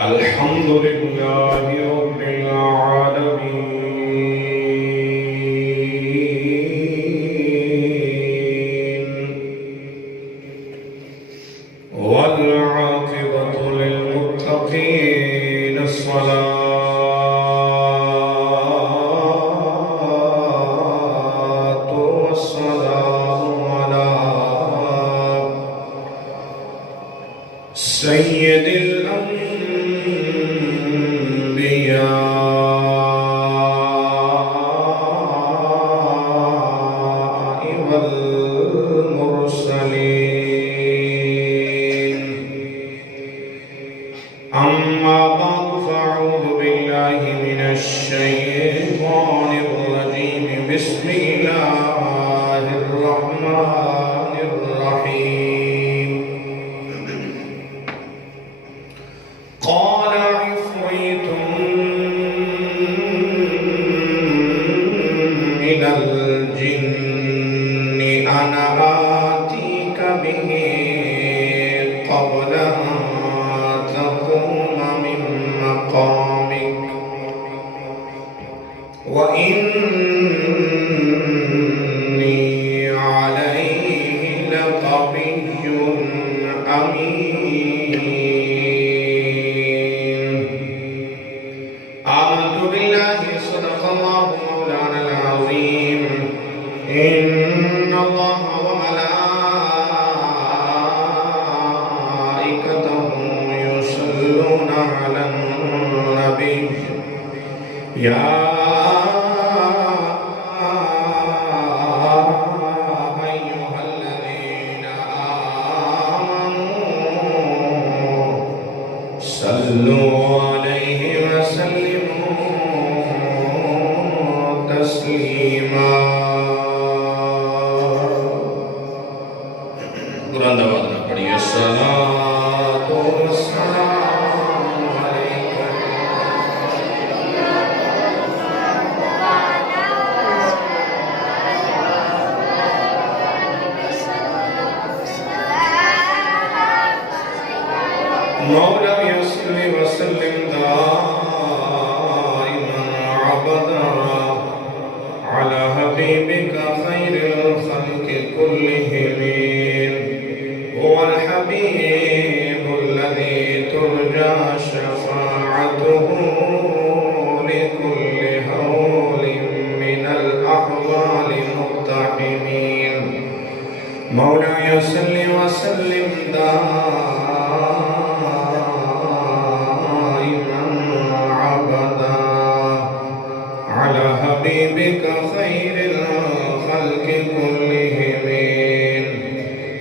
الحمد لله رب العالمين والعاقبة للمتقين الصلاة والسلام على سيد الأنبياء والمرسلين أما بعد فأعوذ بالله من الشيطان الرجيم بسم الله الرحمن الرحيم قال عفريت من الجن أنا آتيك به قبل أن تقوم من مقامك وإني عليه لقوي أمين آمنت بالله صدق الله مولانا العظيم إن الله وملائكته يصلون على النبي يا أيها الذين آمنوا صلوا عليه وسلموا تسليما بلند آواز نہ پڑھیے الصلاۃ والسلام علیک مولاي صل وسلم دائما ابدا على حبيبك خير الخلق كلهم هو الحبيب الذي ترجى شفاعته لكل هول من الأحوال مقتحمين مولاي صل وسلم دائما ابدا على حبيبك خير الخلق كلهم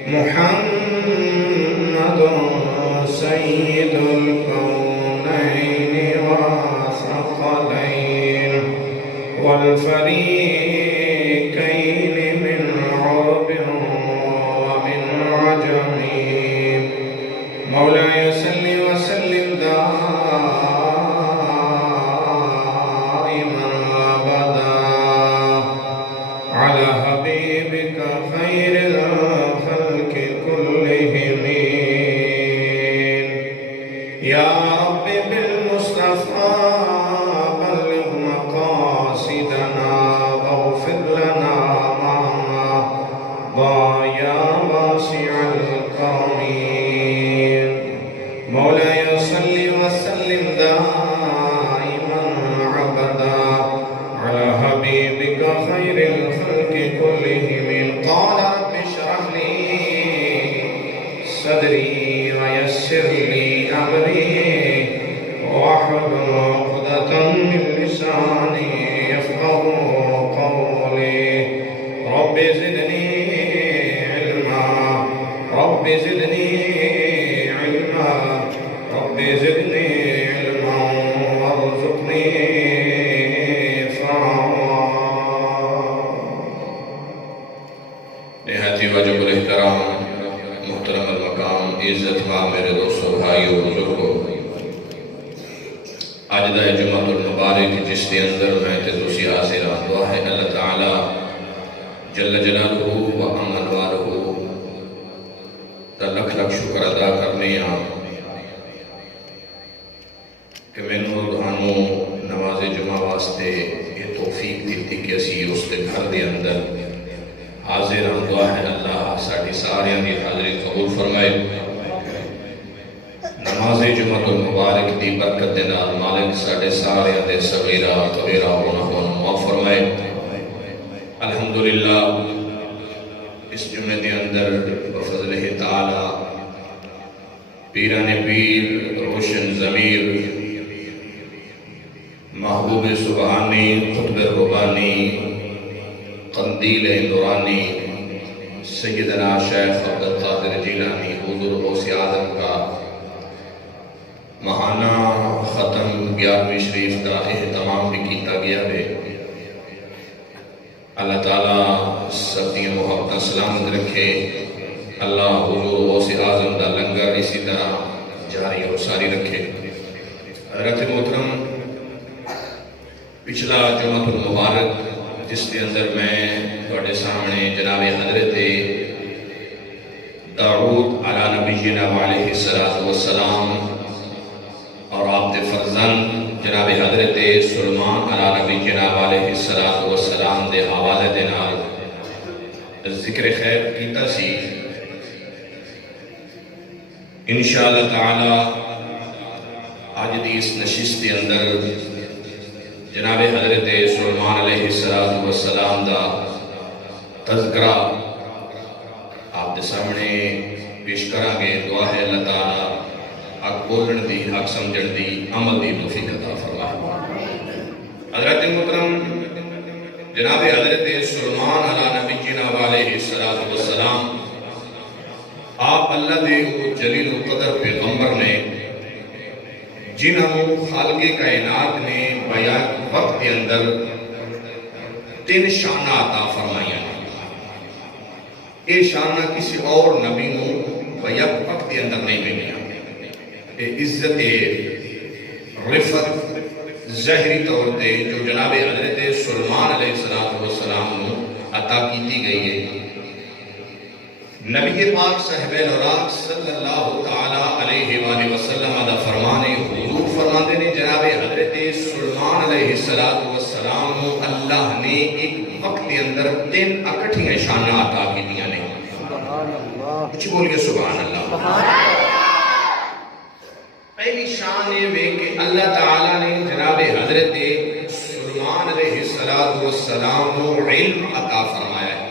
محمد سيد الكونين والثقلين والفريقين من عرب ومن عجم مولاي صل وسلم دائما ابدا على حبيبك خير الخلق كلهم يا رب بالمصطفى بلغ مقاصدنا واغفر لنا ما مضى يا واسع الكرم مولاي صل وسلم دائما ابدا على حبيبك خير الخلق كلهم قال رب اشرح لي صدري ويسر لي امري واحلل عقدة من لساني يفقهوا قولي رب زدني علما رب زدني علما رب زدني علما وارزقني فهما نہایت ہی واجب الاحترام محترم المقام عزت ماں میرے دوستوں بھائیوں بزرگوں آج دا جمعۃ المبارک جس کے اندر میں تے تسی حاضر دعا ہے اللہ تعالی جل جلالہ و امن والہ لاکھ شکر ادا کرنے ہاں کہ مینوں تہانوں نماز جمعہ واسطے یہ توفیق دیتی کہ اسی اس کے گھر دے اندر حاضر ہوں. دعا ہے اللہ ساڈی ساریاں دی حاضری قبول فرمائے. نماز جمعہ المبارک دی برکت دے نال مالک ساڈے ساریاں دے صغیرہ کبیرہ گناہاں نوں معاف فرمائے. الحمدللہ اس جمعے دے اندر بفضلہ تعالی پیران پیر روشن ضمیر محبوب سبحانی خطب ربانی قندیل نورانی سیدنا شیخ عبدالقادر جیلانی حضور غوث اعظم کا ماہانہ ختم 11ویں شریف کا اہتمام بھی کیتا گیا ہے. اللہ تعالیٰ سب دی محبت سلامت رکھے. اللہ حضور غوث اعظم دا لنگر اسی طرح جاری اور ساری رکھے. حضرت محترم پچھلا جمعہ المبارک جس کے اندر میں تواڈے سامنے جناب حضرت داؤد علی نبینا علیہ السلام اور آپ کے فرزند جناب حضرت سلیمان علی نبینا علیہ السلام دے حوالے دے نال ذکر خیر کیتا سی. انشاءاللہ تعالی آج دی اس نشست کے اندر جناب حضرت سلیمان علیہ السلام دا تذکرہ آپ دے سامنے پیش کریں گے. دعا ہے اللہ تعالیٰ حق بولن دی حق سمجھن دی عمل دی توفیق عطا فرمائے. حضرت محترم جناب حضرت سلیمان علی نبینا علیہ السلام آپ اللہ دے وہ جلیل القدر پیغمبر نے جنہوں خالق کائنات نے بیان وقت کے اندر 3 شانہ عطا فرمائیاں. یہ شانہ کسی اور نبی نوں بیان وقت کے اندر نہیں ملیا. عزت رفت ظاہری طور تے جو جناب حضرت سلیمان علیہ السلام نوں عطا کی گئی ہے. نبی پاک صاحب الوراق صلی اللہ تعالی علیہ وآلہ وسلم دا فرمانے حضور فرماتے نے جناب حضرت سلیمان علیہ السلام نوں اللہ نے ایک وقت کے اندر 3 اکٹھیاں شانہ عطا کی دیا نے. کچھ بولیے سبحان اللہ. پہلی شان یہ کہ اللہ تعالیٰ نے جناب حضرت سلیمان علیہ السلام نوں علم عطا فرمایا ہے.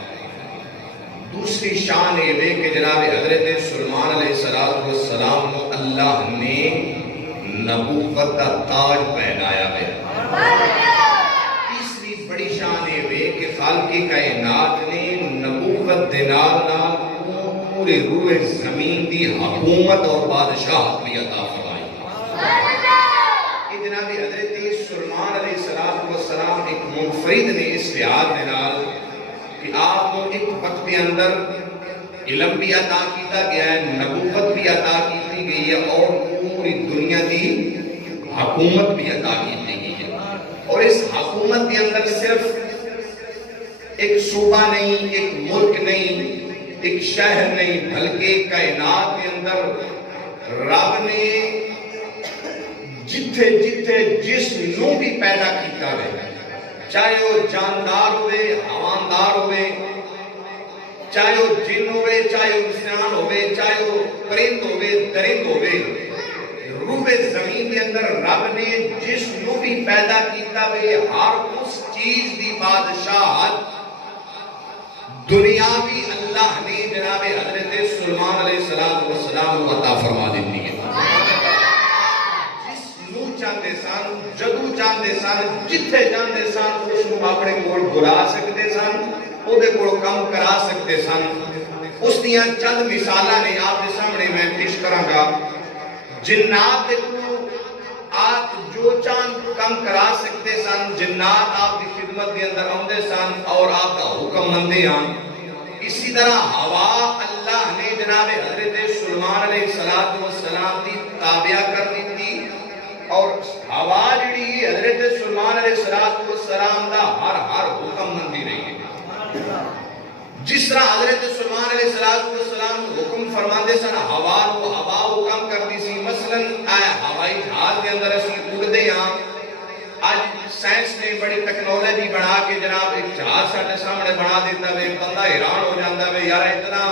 دوسری شان یہ کہ جناب حضرت سلیمان علیہ السلام نوں اللہ نے نبوت کا تاج پہنایا ہے. تیسری بڑی شان یہ کہ خالق کائنات نے نبوت دے نال پورے روئے زمین دی حکومت اور بادشاہت بھی عطا فرمائی. کہ جناب حضرت سلیمان علیہ السلام ایک منفرد نے اس لحاظ دے نال کہ آپ کو ایک وقت کے اندر علم بھی عطا کیتا گیا ہے, نبوت بھی عطا کی گئی ہے اور پوری دنیا دی حکومت بھی عطا کی گئی ہے. اور اس حکومت کے اندر صرف ایک صوبہ نہیں, ایک ملک نہیں, ایک شہر نہیں, بلکہ کائنات کے اندر رب نے جتھے جتھے جس نوں بھی پیدا کیتا ہے, چاہے وہ جاندار ہوئے, حیواندار ہوئے, چاہے وہ جن ہوئے, چاہے وہ انسان ہوئے, چاہے وہ پرند ہوئے, درند ہوئے, روح زمین کے اندر رب نے جس نوں بھی پیدا کیتا ہے ہر اس چیز دی بادشاہت دنیاوی اللہ نے جناب حضرت سلیمان علیہ السلام عطا فرما دیتی ہے. چاہتے سن, جدو چاہتے سن, جتھے جاندے سن, اس کو اپنے کول بلا سکتے سن, او دے کول کام کرا سکتے سن. اس دیاں چند مثالاں نے آپ کے سامنے میں پیش کراں گا. جنات کو آپ جو چاند کام کرا سکتے سن, جنات آپ کی خدمت کے اندر آندے سن اور آپ کا حکم مندے ہاں. اسی طرح ہوا اللہ نے جناب حضرت سلیمان علیہ السلام کی تابع کر دی تھی اور ہوا جڑی حضرت سلیمان علیہ السلام دا ہر حکم مندی رہی ہے. جس طرح حضرت سلیمان علیہ السلام حکم فرماندے سن ہوا سائنس نے بڑی ٹیکنالوجی بنا کے جناب ایک جہاز ساڈے سامنے بنا دیتا وے، بندہ حیران ہو جاتا وے یار اتنا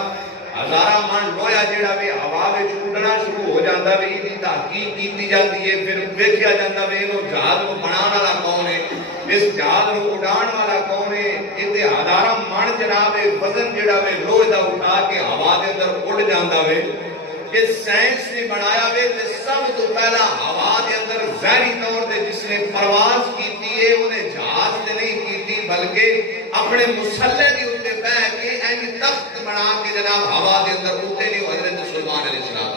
ہزاراں من لویا جیڑا وے ہوا وچ اڈنا شروع ہو جاتا وے، یہ تحقیق کیتی جاتی ہے، پھر ویکھیا جاتا وے یہ جہاز کو بنانے والا کون ہے، اس جہاز کو اڈان والا کون ہے، یہ ہزاراں من جناب وزن جیڑا وے لوہے دا اٹھا کے ہوا دے اندر اڑ جاتا وے۔ کہ سائنس نے بنایا وے تے سب تو پہلا ہوا دے اندر ظاہری طور تے جس نے پرواز کیتی ہے انہیں جہاز تے نہیں کیتی بلکہ اپنے مسلح دی اوتے بیٹھ کے اینی تخت بنا کے جناب ہوا دے اندر اٹھے نہیں حضرت سلیمان علیہ السلام۔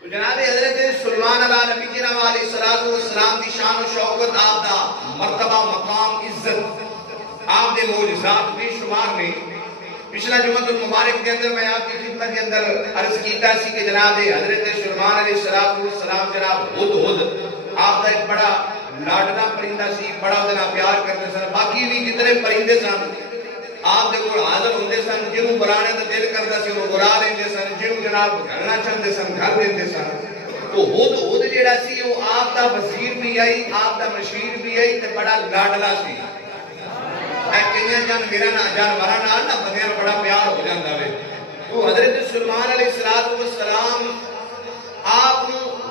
تو جناب حضرت سلیمان علیہ نبی جناب علیہ السلام دی شان و شوکت، آپ دا مرتبہ مقام عزت، آپ دے معجزات بے شمار نے۔ پچھلا جمعۃ المبارک کے اندر میں آپ کی خدمت کے اندر عرض کیتا سی کہ جناب حضرت سلیمان علیہ السلام جناب ہدہد آپ کا ایک بڑا لاڈلا پرندہ سی، بڑا دنا پیار کرتے سن، باقی بھی جتنے پرندے سن آپ دے کول حاضر ہوندے سن، جنوں برانے دا دل کردا سی وہ برا لیندے سن، جنوں جناب گھرنا چاہندے سن گھر دیندے سن۔ تو ہدہد جیڑا سی وہ آپ دا وزیر بھی آئی، آپ دا مشیر بھی آئی تے بڑا لاڈلا سی۔ جانوراں نال نہ بندیاں بڑا پیار ہو جاتا ہے۔ تو حضرت سلیمان علیہ السلام آپ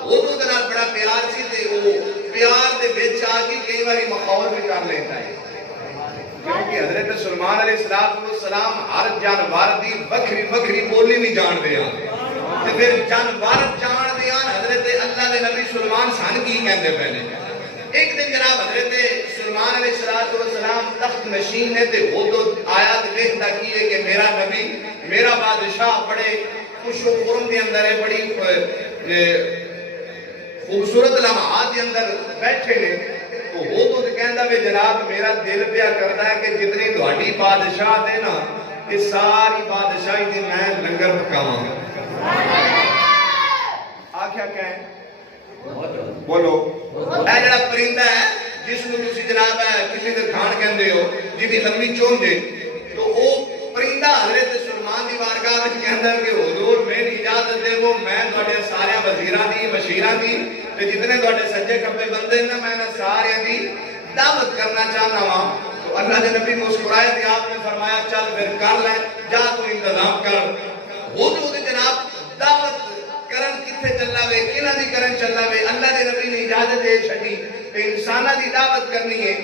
ہدہد نال بڑا پیار سی تے وہ پیار دے وچ آ کے کئی باری مخاول بھی کر لیتا ہے، کیونکہ حضرت سلیمان علیہ السلام ہر جانور دی وکھری وکھری بولی بھی جان دے ہیں تے پھر جانور جان دے ہیں حضرت اللہ دے نبی سلیمان سن کی کہندے پہلے۔ ایک دن جناب حضرت سلیمان علیہ السلام تخت نشین ہے تے ہدہد آیا تے ویکھدا کی ہے کہ میرا نبی میرا بادشاہ بڑے خوش و خرم دے اندر ہے، بڑی خوبصورت لمحات دے اندر بیٹھے نے۔ تو ہدہد کہندا وے جناب میرا دل پیا کردا ہے کہ جتنی تہاڈی بادشاہ تے نا یہ ساری بادشاہی دی میں لنگر پکاواں۔ آکھیا کہ بولو اے جڑا پرندہ ہے جس کو تسی جناب ہے کسی دے کھان کہندے ہو جی بھی لمبی چونچ ہے، تو وہ پرندہ حضرت سلیمان دی بارگاہ وچ کہندا کہ حضور میری اجازت دے وہ میں تہاڈے سارے وزیراں دی مشیراں دی تے جتنے تہاڈے سجے کھبے بندے نا میں سارے دی دعوت کرنا چاہنا وا۔ تو اللہ دے نبی مسکرائے تے آپ نے فرمایا چل پھر کر لے، جا تو انتظام کر۔ ہدہد جناب دعوت کرن کتھے چلا وے، کنہاں دی کرن چلا وے، اللہ دے نبی نے اجازت دے چھڈی تے انساناں دی دعوت کرنی ہے۔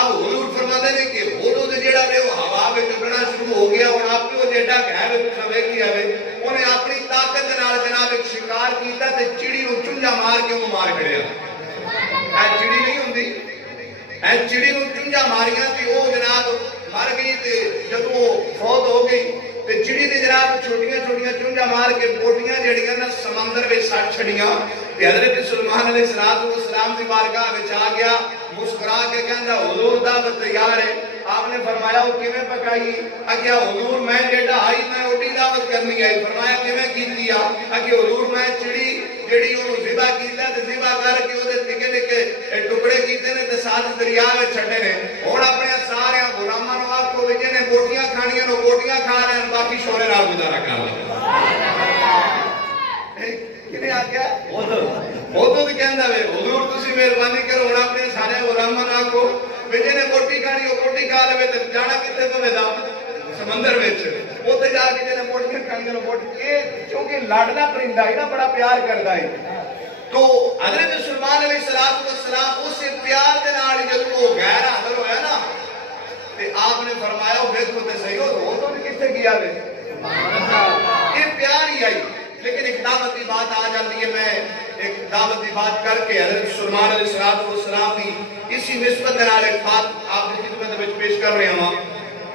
اب حضور فرماتے ہیں کہ ہدہد جیڑا وے وہ ہوا وچ اڑنا شروع ہو گیا، ہن آپ کو جیڑا کہ وے تساں ویکھیا وے اونے اپنی طاقت نال جناب ایک شکار کیتا تے چڑی نو چنجا مار کے وہ مار کھڑیا۔ اے چڑی نہیں ہوندی، اے چڑی نو چنجا ماریاں تے وہ جناب مر گئی تے جدوں فوت ہو گئی تے چڑی نے جناب چھوٹیاں چھوٹیاں چنجا مار کے بوٹیاں جڑیاں نا سمندر وچ سٹ چھڑیاں تے حضرت سلیمان علیہ السلام دی بارگاہ وچ آ گیا، مسکرا کے کہندا حضور دعوت تیار ہے۔ آپ نے فرمایا وہ کیویں پکائی؟ اگیا حضور میں جیڑا آئی میں اوڈی دعوت کرنی آئی۔ فرمایا کیویں کیتی آ؟ اگے حضور میں چڑی جیڑی اونوں ذبح کیتا تے ذبح کر کے اودے نکے نکے ٹکڑے کیتے نے تے ساتھ دریا وچ چھڈے نے۔ ہن اپنے سارے غلاماں نوں آکھو وچ نے بوٹیاں کھانیاں نو بوٹیاں کھا رہے ہیں، باقی شورے نال گزارا کر لو۔ کنے آ گیا ہدہد کہندا وے حضور تسی مہربانی کرو ہن اپنے سارے غلاماں نوں آکھو وچ نے بوٹی کھانی او بوٹی کھا لے تے جانا کتے تو ودا سمندر وچ اوتے جا کے جنے بوٹیاں کھانیاں نو بوٹی اے کیونکہ لاڈلا پرندہ ہے نا بڑا پیار کردا ہے۔ تو حضرت سلیمان علیہ السلام اس پیار دے نال جدوں وہ غیر حاضر ہویا نا تے آپ نے فرمایا ویکھو تے صحیح ہو تو کتے گیا وے، یہ پیار ہی آئی۔ لیکن ایک دعوت کی بات آ جاتی ہے، میں ایک دعوت کی بات کر کے حضرت سلیمان علیہ السلام کی اسی نسبت نال ایک بات آپ کی خدمت میں پیش کر رہے ہوں۔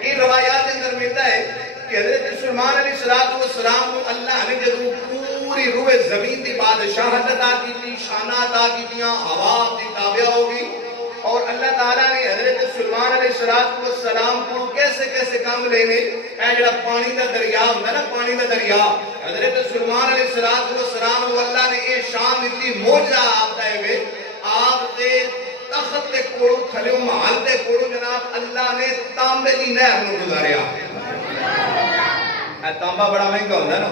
یہ روایات اندر ملتا ہے کہ حضرت سلیمان علیہ السلام کو اللہ نے جدوں پوری روئے زمین دی بادشاہت عطا کی، شانات عطا کیتیاں، ہوا دی تابع ہو گئی، اور اللہ تعالیٰ نے حضرت سلیمان علیہ السلام کو کیسے کیسے کام لینے، اے جڑا پانی دا دریا ہوندا نا پانی دا دریا، حضرت سلیمان علیہ السلام کو اللہ نے یہ شان دیتی معجزہ آپ دے وے، آپ دے تخت دے کولوں تھلیوں محل دے کولوں جناب اللہ نے تانبے دی نہر نوں گزاریا۔ اے تانبا بڑا مہنگا ہوندا نا،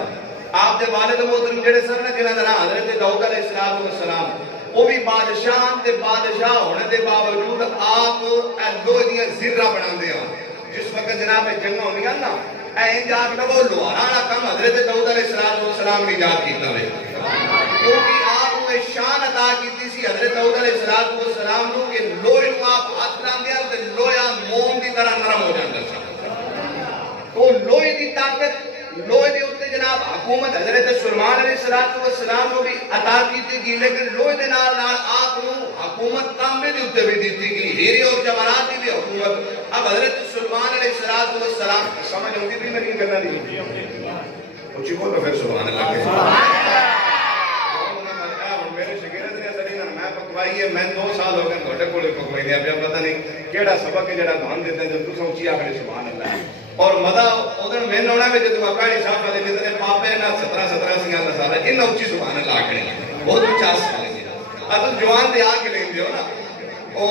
آپ دے والد محترم جڑے سن نا جنہاں دا نام حضرت داؤد علیہ السلام وہ بھی بادشاہ تے بادشاہ ہونے دے باوجود آپ لوہے دیا زرہ بنا دیا. جس وقت جناب جنگ ہونی نا این جاگ نہ وہ لوہارا کم حضرت داؤد علیہ السلام نے ایجاد کیتا ہے. کیونکہ آپ کو شان عطا کیتی سی حضرت داؤد علیہ السلام کو کہ لوہے کو آپ ہاتھ لاندے تے لوہا موم دی طرح نرم ہو جاندا سی. تو لوہے دی طاقت لوہے دے اوتے جناب حکومت حضرت سلیمان علیہ السلام کو بھی عطا کیتی گئی، لیکن لوہے دے نال آپ کو حکومت تانبے دے اوتے بھی دتی گئی، ہیرے اور جواہرات دی بھی حکومت. اب حضرت سلیمان علیہ السلام سمجھ ہوندی بھی میری گلاں دی اچھی بولو پھر سبحان اللہ. میرے شاگرد نے اصل میں پکوائی ہے، میں 2 سال ہو گئے تھوڑے کولے پکوائی دیا پیا، پتہ نہیں کیڑا سبق ہے جڑا دھیان دیتے ہیں جب تساں اونچی آکھے سبحان اللہ. اور مزہ ادھر میں ہونا میں جدوں پہلی صاحب والے جتنے پاپے نا 17 سنگاں دا سارا ان اونچی سبحان اللہ آکھنے بہت اونچا سال ہے. اب جوان تے آ کے لیندے ہو نا او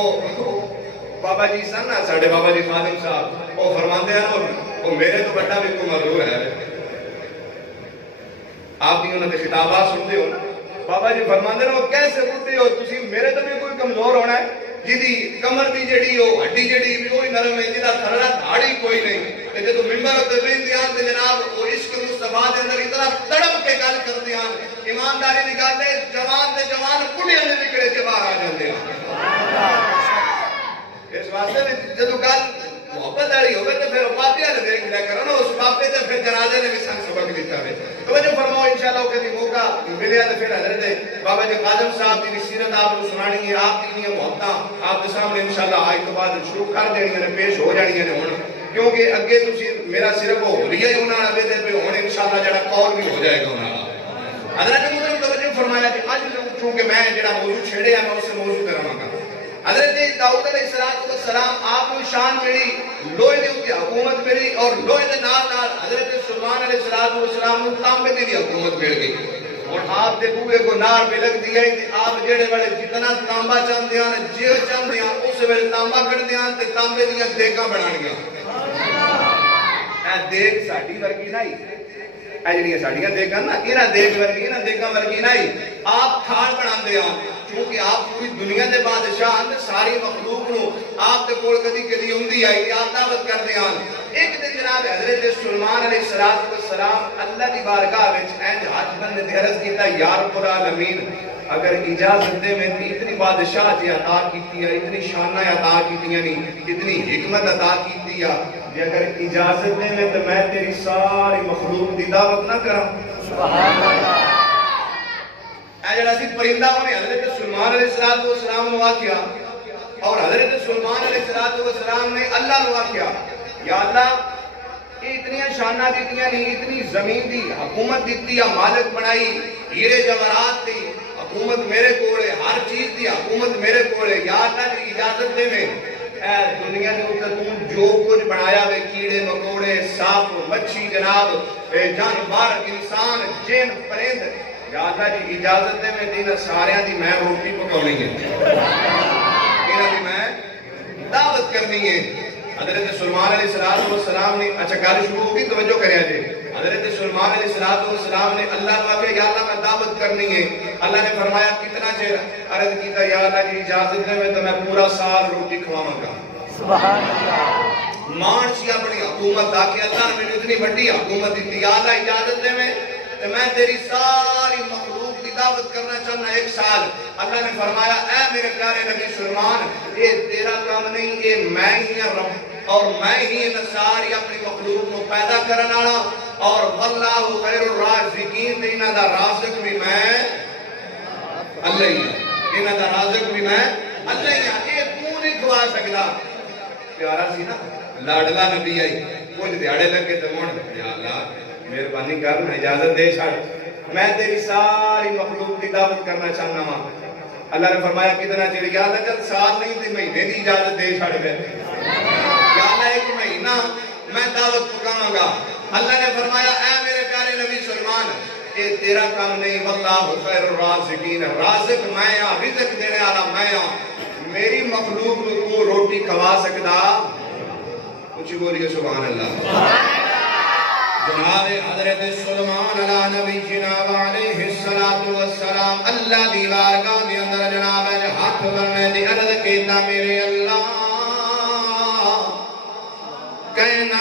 بابا جی سن نا ساڈے بابا جی خادم صاحب وہ فرماندے ہیں او میرے تو بڑا بھی کوئی مغرور ہے. آپ بھی انہاں دے خطابات سنتے ہو نا بابا جی فرماندے ہیں وہ کیسے بڈھے ہو تسی، میرے تو بھی کوئی کمزور ہونا ہے جدی کمر دی جڑی ہو ہڈی جڑی بھی وہی نرم ہے، جدا تھڑا دھاڑی کوئی نہیں. تے جدوں ممبر تے بیٹھدے ہاں تے جناب وہ عشق مصطفیٰ دے اندر اتنا تڑپ کے گل کردے ہاں، ایمانداری دی گل ہے جوان تے جوان بڈھیاں دے نکلے چ باہر آ جاندے ہاں. اس واسطے جدوں گل محبت والی ہوے تے پھر پاپیاں نے دیکھ لیا کرو نا اس پاپے تے پھر جنازے نے بھی سن سبق دیتا ہے. توجہ فرماؤ انشاءاللہ کبھی موقع ملیا تے پھر حضرت بابا جی قادم صاحب دی سیرت آپ کو سنانی ہے، آپ دی محبتاں آپ کے سامنے انشاءاللہ آج تو بعد شروع کر دینی نے، پیش ہو جانی نے ہن، کیونکہ اگے تسی میرا صرف ہو رہی ہے انہاں دے تے ہن انشاءاللہ جڑا قول بھی ہو جائے گا انہاں. حضرت محترم توجہ فرمایا کہ اج چونکہ میں جڑا موضوع چھیڑیا میں اس موضوع تے رہاں گا. حضرت داؤد علیہ السلام آپ کو شان ملی، لوہے دی اوتے حکومت ملی، اور لوہے دے نال نال حضرت سلیمان علیہ السلام کو تانبے دی حکومت مل گئی. اور آپ دے بوئے کو نار بلک دیا تے آپ جڑے والے جتنا تانبا چاہندے ہیں جیو چاہندے ہیں اس ویلے تانبا کڈدے ہیں تے تانبے دیاں دیگاں بنانیاں. اے دیگ ساڈی ورگی نہیں، اے جڑیاں ساڈیاں دیگاں نا انہاں دیگ ورگی انہاں دیگاں ورگی نہیں. آپ تھال بناندے ہیں کیونکہ آپ پوری دنیا دے بادشاہ ہیں، ساری مخلوق نو آپ دے کول کدی کدی ہوندی آئی آپ دعوت کردے ہیں. ایک دن جناب حضرت سلیمان علیہ السلام اللہ دی بارگاہ وچ اینج ہاتھ بندے تے عرض کیتا یا رب العالمین اگر اجازت دے میں اتنی بادشاہ جی عطا کیتی ہے، اتنی شانہ عطا کیتیاں نہیں، اتنی حکمت عطا کیتی ہے، کہ اگر اجازت دے میں تو میں تیری ساری مخلوق دی دعوت نہ کراں. سبحان اللہ. اے جڑا سی پرندہ ہونے حضرت سلیمان علیہ السلام نے آکھیا، اور حضرت سلیمان علیہ السلام نے اللہ نے آکھیا یا اللہ یہ اتنی شانہ دیتیاں نہیں، اتنی زمین دی حکومت دیتی ہے، مالک بنائی، ہیرے جواہرات دی حکومت میرے کولے، ہر چیز دی حکومت میرے کولے. یا اللہ کی اجازت دے میں اے دنیا دے اوپر تو جو کچھ بنایا ہوئے کیڑے مکوڑے سانپ مچھی جناب جانور انسان جن پرند، یا اللہ جی اجازت دے میں دین ساریاں دی میں روٹی پکاونی ہے، انہاں دی میں دعوت کرنی ہے. حضرت سلیمان علیہ السلام نے اچھا گل شروع ہو گئی، توجہ کریا جی. حضرت سلیمان علیہ السلام نے اللہ کو کہا یا اللہ میں دعوت کرنی ہے. اللہ نے فرمایا کتنا چیر؟ عرض کیتا یا اللہ کی اجازت دے میں تو میں پورا سال روٹی کھواواں گا. سبحان اللہ. مان سی اپنی حکومت دا کہ اللہ نے مجھے اتنی بڑی حکومت دی، یا اللہ اجازت دے میں تیری ساری مخلوق کی دعوت کرنا چاہنا 1 سال. اللہ نے فرمایا اے میرے پیارے نبی سلیمان یہ تیرا کام نہیں، یہ میں ہی رب اور میں ہی ساری اپنی مخلوق کو پیدا کرنے والا، اور واللہ خیر الرازقین، انہاں دا رازق بھی میں اللہ ہی ہاں، انہاں دا رازق بھی میں اللہ ہی ہاں. یہ تو نہیں کھوا سکدا. پیارا سی نا لاڈلا نبی آئی کچھ دیہڑے لگے تو مڑ یا اللہ مہربانی کر میں اجازت دے چھڑ، میں تیری ساری مخلوق کی دعوت کرنا چاہنا ہوں. اللہ نے فرمایا کتنا چیر؟ یا اللہ چل سال نہیں تھی مہینے کی اجازت دے چھڑ گئے. یا اللہ 1 مہینہ میں دعوت پکاواں گا. اللہ نے فرمایا اے میرے پیارے نبی سلیمان یہ تیرا کام نہیں، واللہ خیر الرازقین، رازق میں ہاں، رزق دینے والا میں ہاں. میری مخلوق کو روٹی کھوا سکدا؟ کچھ بولیے سبحان اللہ. جناب حضرت سلیمان علیہ نبی جناب علیہ السلام اللہ دی بارگاہ دے اندر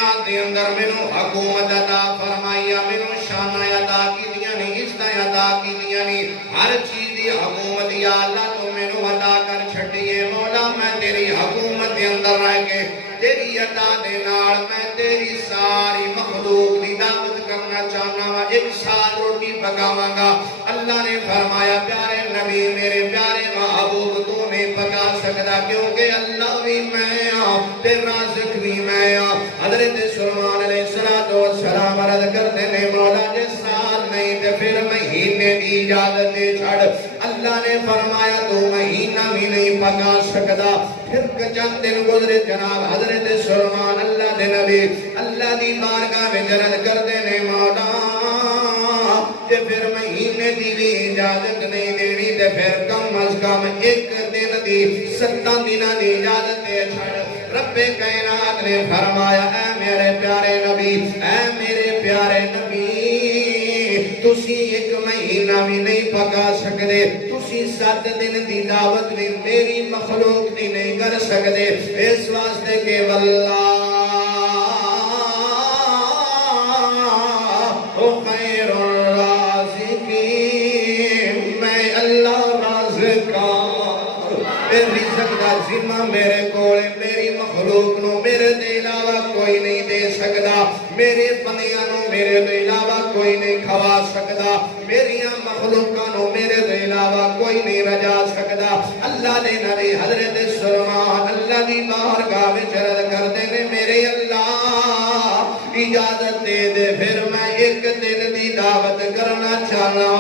کائنات دے اندر مینوں حکومت عطا فرمائی، مینوں شان عطا کیتیاں نے، عزت عطا کیتیاں نے، ہر چیز دی حکومت یا اللہ تو مینوں عطا کر چھڈیے مولا، میں تیری حکومت دے اندر رہ کے تیری عطا دے نال میں تیری ساری مخلوق دی دعوت کرنا چاہنا وا، ایک سال روٹی پکاواں گا۔ اللہ نے فرمایا پیارے نبی میرے پیارے محبوب تو نہیں پکا سکتا، کیونکہ اللہ بھی میں ہاں تے رازق بھی میں ہاں۔ حضرت سلیمان علیہ السلام عرض کرتے نے مولا جے سال نہیں تے پھر مہینے دی اجازت دے چھڑ۔ اللہ نے فرمایا تو مہینہ بھی نہیں پکا سکتا۔ پھر چند دن گزرے جناب حضرت سلیمان اللہ دے نبی اللہ دی بارگاہ میں عرض کرتے نے مولا کہ پھر مہینے دی بھی اجازت نہیں دینی تے پھر کم از کم ایک دن دی 7 دناں دی اجازت دے چھڑ۔ رب کائنات نے فرمایا اے میرے پیارے نبی، اے میرے پیارے نبی، تسی ایک مہینہ بھی نہیں پکا سکتے، تسی 7 دن دی دعوت بھی میری مخلوق دی نہیں کر سکتے، اس واسطے کہ واللہ خیر الرازقین، میں اللہ رازقاں، رزق دا ذمہ میرے کولے، میری مخلوق نو میرے دے علاوہ کوئی نہیں دے سکتا، میرے بندیاں نو میرے دے علاوہ کوئی نہیں کھوا سکتا، میریاں مخلوقاں نو میرے دے علاوہ کوئی نہیں رجا سکتا۔ اللہ دے نبی حضرت سلیمان اللہ دی بارگاہ وچ عرض کردے نے میرے اللہ اجازت دے دے پھر میں ایک دن دی دعوت کرنا چاہنا۔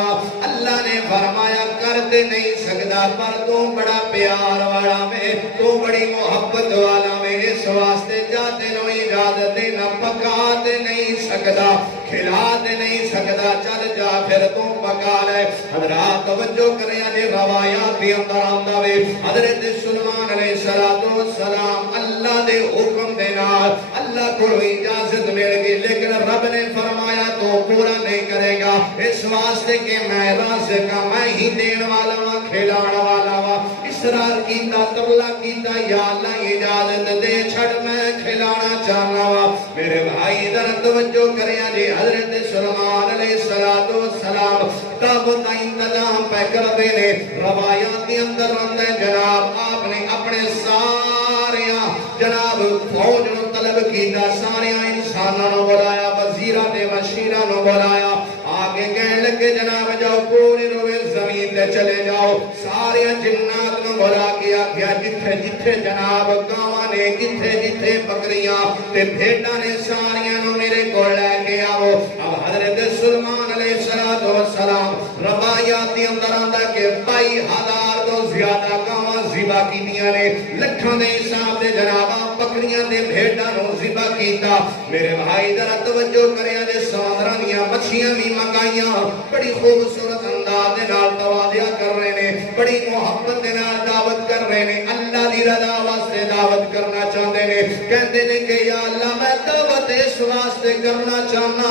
اللہ نے فرمایا کر دے نہیں سکتا، پر تو بڑا پیار والا میں، تو بڑی محبت والا میں، اس واسطے جاتے نو اجازت دینا، پکا دے نہیں سکتا، کھلا دے نہیں سکتا، چل جا پھر تو پکا لے۔ حضرات توجہ کریں جی روایات دی اندر آندا وے حضرت سلیمان علیہ السلام اللہ دے حکم دے نال اللہ کو اجازت مل گئی، لیکن رب نے فرمایا تو پورا نہیں کرے گا، اس واسطے کہ میں رازق ہاں، میں ہی دین والا ہاں، کھلانے والا ہاں۔ اصرار کیتا، ترلا کیتا، یا اللہ اجازت دے چھڑ میں کھلانا چاہنا وا۔ میرے بھائی ذرا توجہ کریں جی حضرت سلیمان علیہ السلام دعوت انتظام پہ کرتے نے، روایات کے اندر رہتا ہے جناب آپ نے اپنے ساریاں جناب فوج نو طلب کیتا، ساریاں انساناں نو بلایا، وزیراں تے مشیراں نو بلایا، آگے کہنے لگے جناب جاؤ پوری روئے زمین تے چلے جاؤ، سارے جنات نو بلا کے آگیا جتھے جتھے جناب گاواں نے، جتھے جتھے بکریاں تے بھیڈاں نے، ساریاں نو میرے کو لے کے آؤ۔ اب حضرت سلیمان علیہ السلام روایات کے اندر آندا کہ 22,000 تو زیادہ گاواں ذبح کیتیاں نے، لکھاں دے حساب دے جناب بکریاں دے بھیڈاں نو ذبح کیتا۔ میرے بھائی ذرا توجہ کریں جے سمندراں دیاں مچھیاں بھی منگائیاں، بڑی خوبصورت انداز دے نال توادیا کر رہے نے، بڑی محبت دے نال دعوت کر رہے نے، اللہ دی رضا واسطے دعوت کرنا چاہتے نے، کہندے نے کہ یا اللہ میں دعوت اس واسطے کرنا چاہنا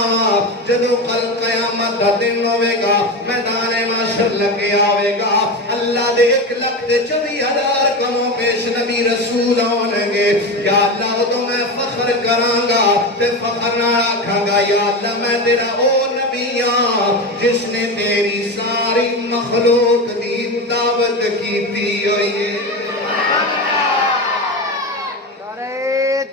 جدوں کل قیامت دا دن ہوے گا، میدان محشر لگے آوے گا، اللہ دے 1,24,000 کموں پیش نبی رسول آنے گے، یا اللہ تو میں فخر کراں گا تے فخر نال آکھاں گا یا اللہ میں تیرا او نبی ہاں جس نے تیری ساری مخلوق دی دعوت کیتی ہوئی ہے۔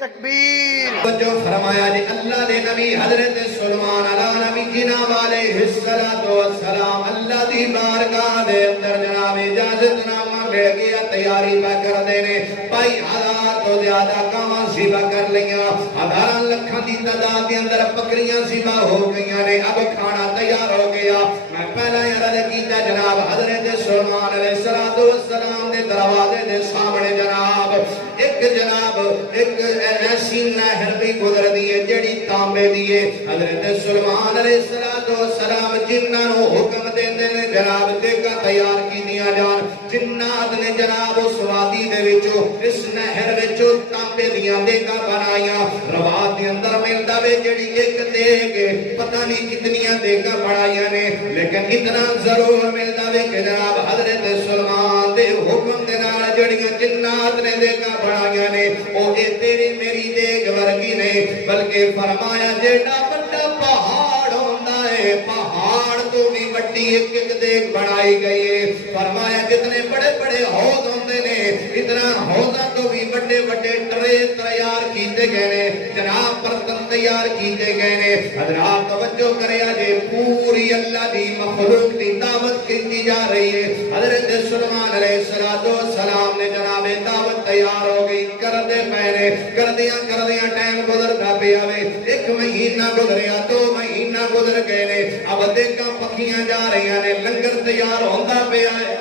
تکبیر جو فرمایا جی اللہ دے نبی حضرت سلیمان علیہ نبی جناب علیہ السلام اللہ دی بارگاہ دے اندر جناب اجازت نامہ مل گیا، تیاری پہ کر دینے، 22,000 تو زیادہ کاواں ذبح کر لیاں، 1000 لکھاں دی تعداد دے اندر بکریاں ذبح ہو گئیاں نے، اب کھانا تیار ہو گیا۔ میں پہلا عرض کیتا جناب حضرت سلیمان علیہ السلام دے دروازے دے سامنے جناب ایک ایسی نہر بھی گزر دیئے جڑی تانبے دیئے، حضرت سلیمان علیہ السلام جنہاں نو حکم دیندے نے جناب دیکھا تیار کی دیا جان، جنات نے جناب اس وادی دے وچوں اس نہر وچوں تانبے دیاں دیکھا بنائیاں، روایت دے اندر ملدا وے جڑی ایک دیکھ پتہ نہیں کتنیاں دیکھا بنائیاں نے، لیکن اتنا ضرور ملدا وے کہ جناب حضرت سلیمان دے حکم دے نال جڑیاں جنات نے دیکھا بنائیاں نے، او اے تیری میری دیکھ ورگی نہیں نے بلکہ فرمایا جیڑا بڑا پہاڑ ہوتا ہے پہاڑ تو بھی بڑی ایک ایک دیکھ بنائی گئی ہے فرمایا جتنے بڑے بڑے حوض ہوندے نے اتنا حوضاں تو بھی بڑے بڑے ٹرے تیار کیتے گئے نے جناب برتن تیار کیتے گئے نے حضرات توجہ کریا جے پوری اللہ دی مخلوق دی دعوت کی جا رہی ہے حضرت سلیمان علیہ السلام نے جناب دعوت تیار ہو گئی کردے پہنے کردیاں ٹائم گزرتا پیا وے ایک مہینہ گزریا 2 مہینہ گزر گئے نے اب دیکھاں پکیاں جا رہی نے لنگر تیار ہوندا پیا ہے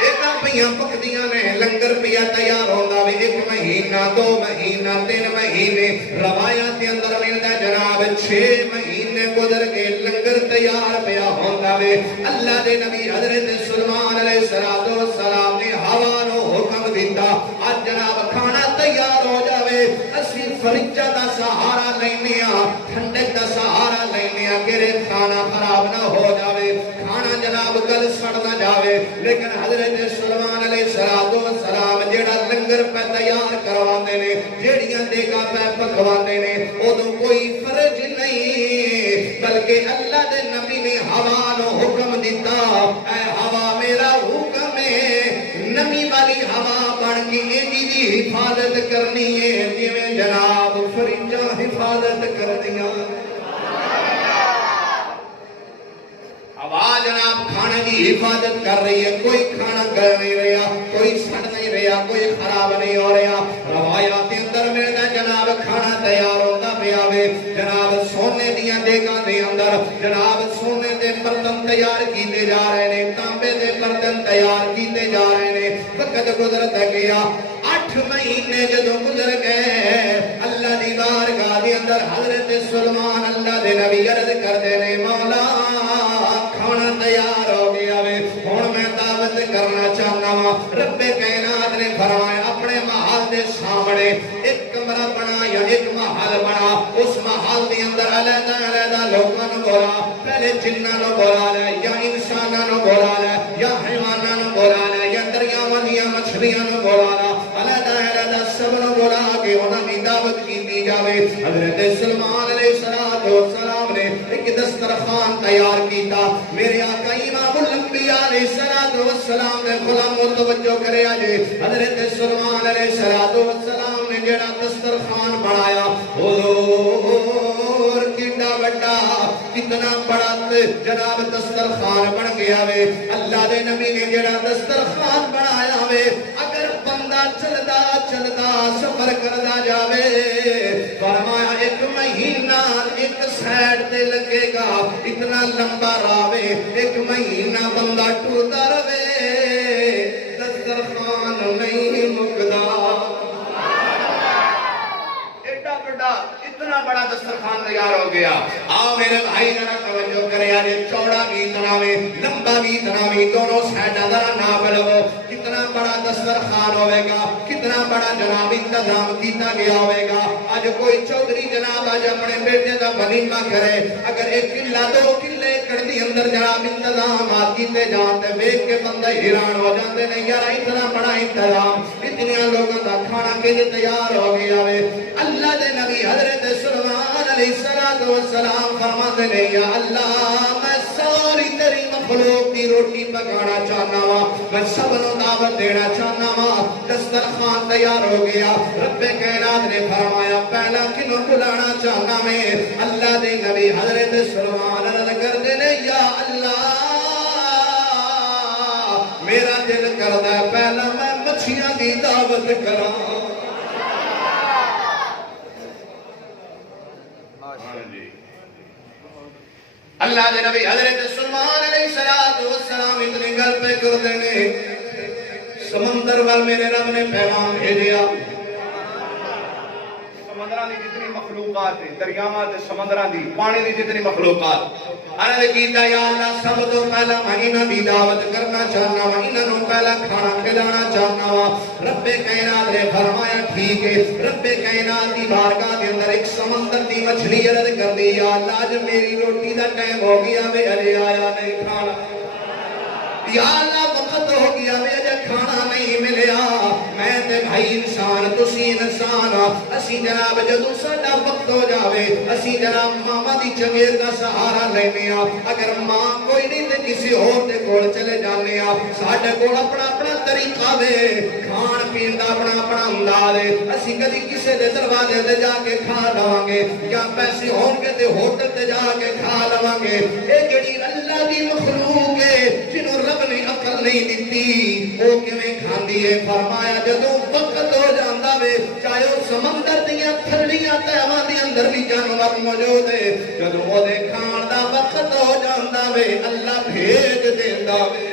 دیکھاں پیاں پکدیاں نے لنگر پیا تیار ہوندا وے 1 مہینہ 2 مہینہ 3 مہینے روایات کے اندر ملدا جناب 6 مہینے گزر گئے لنگر تیار پیا ہوندا وے اللہ دے نبی حضرت سلیمان علیہ السلام نے ہوا نو حکم دیتا اج جناب کھانا تیار ہو جاوے اسی فریجہ دا سہارا لینے آ ٹھنڈک دا سہارا لینے آ کہ کھانا خراب نہ ہو جاوے کھانا جناب گل سڑ نہ جاوے لیکن حضرت سلیمان علیہ السلام جیڑا لنگر پہ تیار کرواندے نے جیڑیاں دیگاں پہ پکواندے نے اودوں کوئی فرج نہیں بلکہ اللہ دے نبی نے ہوا نو حکم دیتا اے ہوا میرا حکم ہے نمی والی ہوا بن کے انجی دی حفاظت کرنی ہے جویں جناب فریجاں حفاظت کردیاں ہوا جناب کھانے کی حفاظت کر رہی ہے کوئی کھانا گل نہیں رہا کوئی سڑ نہیں رہا کوئی خراب نہیں ہو رہا روایات اندر ملتا جناب کھانا تیار ہوتا پیا وے جناب سونے دیاں دیگاں دے اندر جناب سونے دے برتن تیار کیتے جا رہے نے تانبے دے برتن تیار کیتے جا رہے نے وقت گزرتا گیا 8 مہینے جدوں گزر گئے اللہ دی بارگاہ دے اندر حضرت سلیمان اللہ دے نبی عرض کردے نے مولا کھانا تیار ہو گیا وے ہن میں دعوت کرنا چاہنا وا رب کائنات نے فرمایا اپنے محل دے سامنے ایک کمرہ بنا یا ایک محل بنا اس محل دے اندر علیحدہ لوکاں نوں بولا پہلے جناں نوں بولا لے یا انساناں نوں بولا لے یا حیواناں نوں بولا لے یا دریاواں دیاں مچھلیاں نوں بولا لے علیحدہ سب نوں بولا کہ انہاں دی دعوت کیتی جاوے حضرت سلیمان علیہ السلام نے ایک دسترخوان تیار کیتا میرے آقا امام الانبیاء علیہ السلام نے غلاموں توجہ کرے آجے حضرت سلیمان علیہ السلام نے جڑا دسترخوان بنایا حضور کتنا بڑا کتنا بڑا جناب دسترخوان بن گیا وے اللہ دے نبی نے جڑا دسترخوان بنایا وے اگر بندہ چلدا سفر کردا جاوے فرمایا 1 مہینہ ایک سائڈ تے لگے گا اتنا لمبا راوے 1 مہینہ بندہ ٹردا رہے دسترخوان نہیں مکدا اتنا بڑا دسترخوان تیار ہو گیا آؤ میرے بھائی ذرا توجہ کرے آجے چوڑا بھی اتنا میں لمبا بھی اتنا میں دونوں سائڈ ذرا ناپ لو کتنا بڑا دسترخوان ہوئے گا کتنا بڑا جناب انتظام کیتا گیا ہوئے گا آج کوئی چودھری جناب آج اپنے بیٹے دا ولیمہ کرے اگر 1 کلہ 2 کلے ایکڑ دی اندر جناب انتظامات کیتے جانتے دیکھ کے بندہ حیران ہو جاندے نہیں یار اتنا بڑا انتظام اتنے لوگوں دا کھانا کے لیے تیار ہو گیا وے اللہ دے نبی حضرت سلیمان علیہ السلام فرماتے نے یا اللہ میں ساری تیری مخلوق کی روٹی پکانا چاہنا وا میں سب نو دعوت دینا چاہنا وا دسترخوان تیار ہو گیا رب کائنات نے فرمایا پہلا کنوں بلانا چاہنا میں اللہ دے نبی حضرت سلیمان عرض کردے نے یا اللہ میرا دل کردا ہے پہلا میں مچھیاں دی دعوت کراں اللہ دے نبی حضرت سلیمان علیہ السلام اتنی گل پہ کر دینے سمندر وال میرے رب نے پیغام بھیجیا سمندران دی جتنی مخلوقات ہیں دریاوات سمندران دی پانی دی جتنی مخلوقات عرض کیتا یا اللہ سب تو پہلا مہینہ دی دعوت کرنا چاہنا وا انہاں پہلا کھانا کھلانا چاہنا وا رب کائنات نے فرمایا ٹھیک ہے رب کائنات دی بارگاہ دے اندر ایک سمندر دی مچھلی عرض کر دی یا اللہ اج میری روٹی دا ٹائم ہو گیا وے ارے آیا نہیں کھانا یا اللہ وقت ہو گیا وے اج کھانا نہیں ملیا میں تے بھائی انسان تسی انسان اسی جناب جدوں ساڈا وقت ہو جاوے اسی جناب ماما دی چنگیر دا سہارا لینے اگر ماں کوئی نہیں تے کسی اور دے کول چلے جانے ساڈے کول اپنا اپنا طریقہ وے کھان پین دا اپنا اپنا انداز ہے اسی کدی کسے دے دروازے تے جا کے کھا لواں گے یا پیسے ہون گے تے ہوٹل تے جا کے کھا لواں گے اے جڑی اللہ دی مخلوق ہے جنوں رب نے عقل نہیں دتی او کیویں کھاندی ہے فرمایا جدوں وقت ہو جاندا وے چاہے او سمندر دیاں تھلیاں تہواں دے اندر بھی جانور موجود ہے جدوں او دے کھان دا وقت ہو جاندا وے اللہ بھیج دیندا وے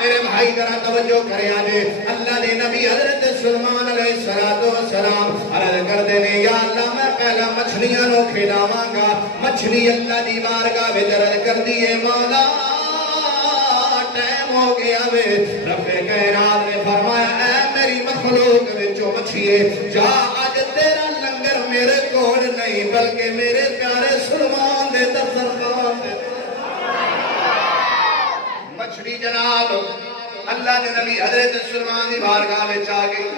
میرے بھائی ذرا توجہ کرے آجے اللہ نے نبی حضرت سلیمان علیہ السلام عرض کر دینے یا اللہ میں پہلا مچھلیاں نو کھلاواں گا مچھلی اللہ دی بارگاہ وچ عرض کر دیے مولا ٹائم ہو گیا وے رب کائنات نے فرمایا اے میری مخلوق وچوں مچھیے جا اج تیرا لنگر میرے کول نہیں بلکہ میرے پیارے سلیمان دے دسترخوان تے مچھلی جناب اللہ دے نبی حضرت سلیمان دی بارگاہ وچ آ گئی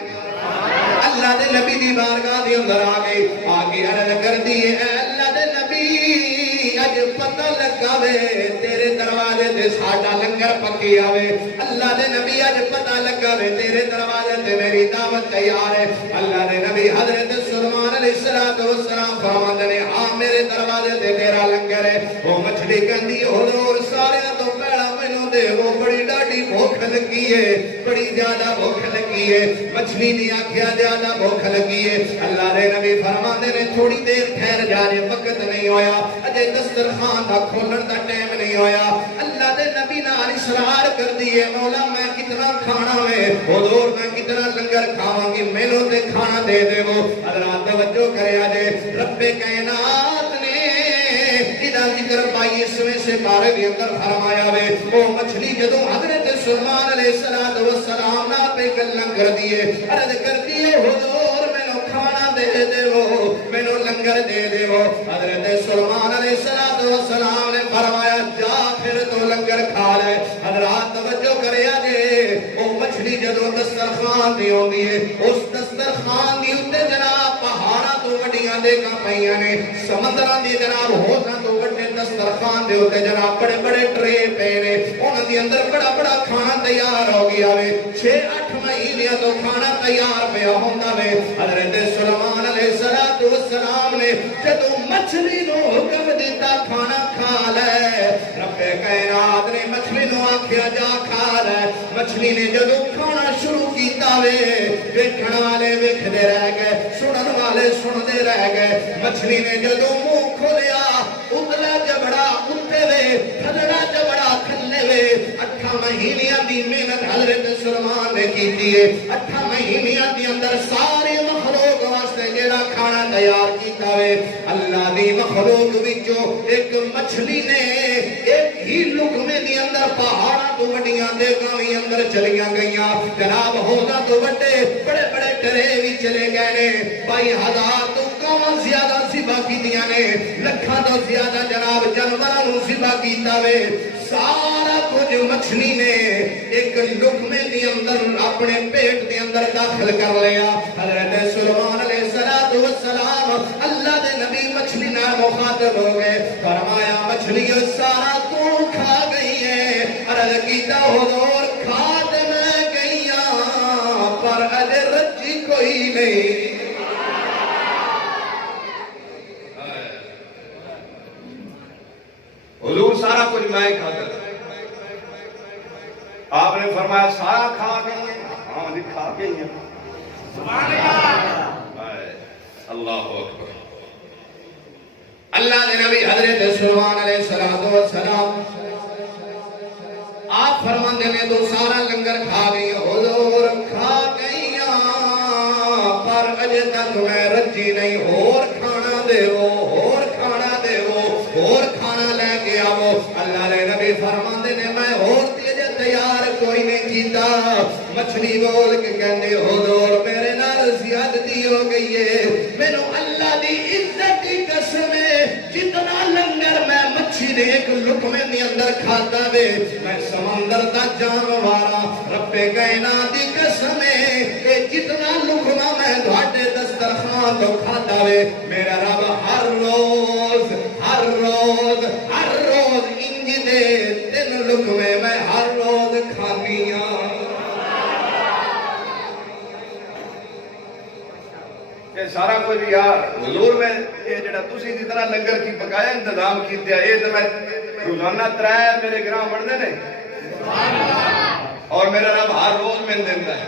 اللہ دے نبی دی بارگاہ دے اندر آ گئی عرض کر دی اے اللہ دے نبی اج پتہ لگا وے تیرے دروازے تے ساڈا لنگر پکی آوے اللہ دے نبی اج پتہ لگا وے تیرے دروازے تے میری دعوت تیار ہے اللہ دے نبی حضرت سلیمان علیہ السلام فرماندے نے ہاں میرے دروازے تے تیرا لنگر ہے او مچھلی کہندی حضور سارے تو پہلا مینوں دے وہ بڑی ڈاڈی بھوک لگی ہے بڑی زیادہ بھوک لگی ہے مچھلی نے آکھیا زیادہ بھوک لگی ہے اللہ دے نبی فرماندے نے تھوڑی دیر ٹھہر جانے وقت نہیں ہویا اجے دسترخوان دا کھولن دا ٹائم نہیں ہویا اللہ دے نبی نال اصرار کر دیے مولا میں کتنا کھانا ہے حضور میں کتنا لنگر کھاواں گی مینوں تے کھانا دے دیو حضرات توجہ کرے اجے رب کائنات نے ادا ذکر پائی اسویں سے بارے کے اندر فرمایا وے وہ مچھلی جدوں حضرت سلیمان علیہ السلام نہ پہ گلاں کر دیے عرض کر دیے حضور مینوں کھانا دے دیو مینوں لنگر دے دیو حضرت سلیمان علیہ السلام نے فرمایا جا پھر تو لنگر کھا لے حضرات توجہ کرے جے وہ مچھلی جدوں دسترخوان دی ہوندی ہے اس دسترخوان دی اوتے جناب پہاڑاں تو وڈیاں دیکھاں پئیاں نے سمندراں دی جناب ہوتاں تو وڈے دسترخوان دے اوتے جناب بڑے بڑے ٹرے پے نے انہاں دے اندر بڑا بڑا کھانا تیار ہو گیا وے 6-8 مہینے تو کھانا تیار پیا ہوندا وے حضرت سلیمان علیہ السلام نے جدوں مچھلی نو حکم دیتا کھانا کھا لے رب کائنات نے مچھلی نو آکھیا جا کھا لے مچھلی نے جدوں کھانا شروع کیتا وے ویکھن والے ویکھدے رہ گئے سنن والے سندے رہ گئے مچھلی نے جدوں منہ کھولیا اتلا جبڑا اتے وے تھلڑا جبڑا تھلے وے 8 مہینیاں دی محنت حضرت سلیمان نے کیتی ہے 8 مہینیاں دی اندر سارے مخلوق واسطے جیڑا کھانا تیار کیتا وے اللہ دی مخلوق وچوں ایک مچھلی نے ایک ہی لقمے دی اندر پہاڑاں تو وڈیاں دیگاں وی اندر چلیاں گئیاں جناب ہودا تو وڈے بڑے بڑے ٹرے وی چلے گئے نے 22,000 تو کم زیادہ ذبح کیتیاں نے لکھاں تو زیادہ جناب جانوراں نوں ذبح کیتا وے سارا کچھ مچھلی نے ایک لقمے دی اندر اپنے پیٹ دے اندر داخل کر لیا حضرت سلیمان علیہ السلام اللہ دے نبی مچھلی نال مخاطب ہو گئے فرمایا مچھلی سارا تو کھا گئی ہے عرض کیتا حضور کھا تے میں گئیاں پر اجے رچی کوئی نہیں حضور سارا کچھ میں کھاتا آپ نے فرمایا سارا کھا گئی ہے ہاں جی کھا گئی ہیں سبحان اللہ اللہ اکبر اللہ دے نبی حضرت سلیمان علیہ السلام آپ فرماندے نے تو سارا لنگر کھا گئی حضور کھا گئیاں پر اجے تک میں رجی نہیں اور کھانا دیو اور کھانا دیو اور کھانا لے کے آو اللہ دے نبی فرماندے نے میں اور تیجے تیار کوئی نہیں کیتا مچھلی بول کے کہندے حضور میرے نال زیادتی ہو گئی ہے مینوں اللہ دی عزت کی قسم ہے جتنا لنگر میں مچھلی نے ایک لقمے دے اندر اندر کھاتا وے میں سمندر دا جانوارا رب کائنات دی قسم ہے کہ جتنا لقمہ میں تھوڑے دسترخوان تو کھاتا وے میرا رب ہر روز انج دے 3 لقمے میں ہر روز کھانی ہاں. یہ سارا کچھ یار حضور میں یہ جڑا تسی دی طرح لنگر کی پکایا انتظام کیتے ہیں یہ تو میں روزانہ 3 میرے گراں بڑھنے نے اور میرا رب ہر روز میں دیتا ہے.